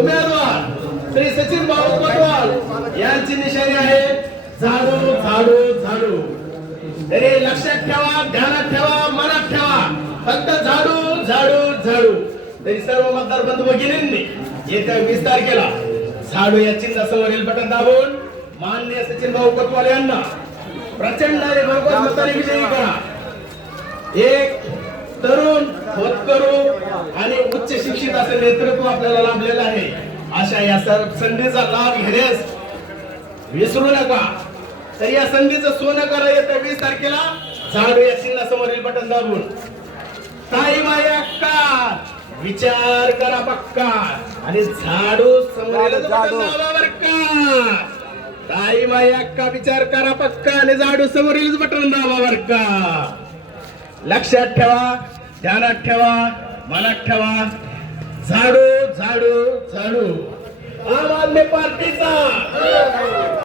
उमेदवार श्री सचिन भाऊ कोतवाल यांची निशाणी आहे झाडू झाडू झाडू। तरी लक्षात ठेवा, ध्यानात ठेवा, मनात ठेवा, फक्त झाडू झाडू झाडू। तरी सर्व मतदार बंधू भगिनींनी येत्या 20 तारखेला झाडू या चिन्हासमोरील बटन दाबून माननीय सचिन भाऊ कोतवाल यांना प्रचंड आणि भरघोस मताने विजयी करा। एक तरुण, होतकरू आणि उच्च शिक्षित असं नेतृत्व आपल्याला लाभलेलं आहे। अशा या संधीचा लाभ घेण्यास विसरू नका। तर या संधीचं सोनं करा येत्या 20 तारखेला झाडू या चिन्हासमोरील बटन दाबून। ताई माया का विचार करा पक्का आणि झाडू समोरील बटन दाबावर का। ताई माया का विचार करा पक्का आणि झाडू समोरील बटन दाबावर का। लक्षात ठेवा, ध्यानात ठेवा, मनात ठेवा, झाडू झाडू झाडू। आम आदमी पार्टीचा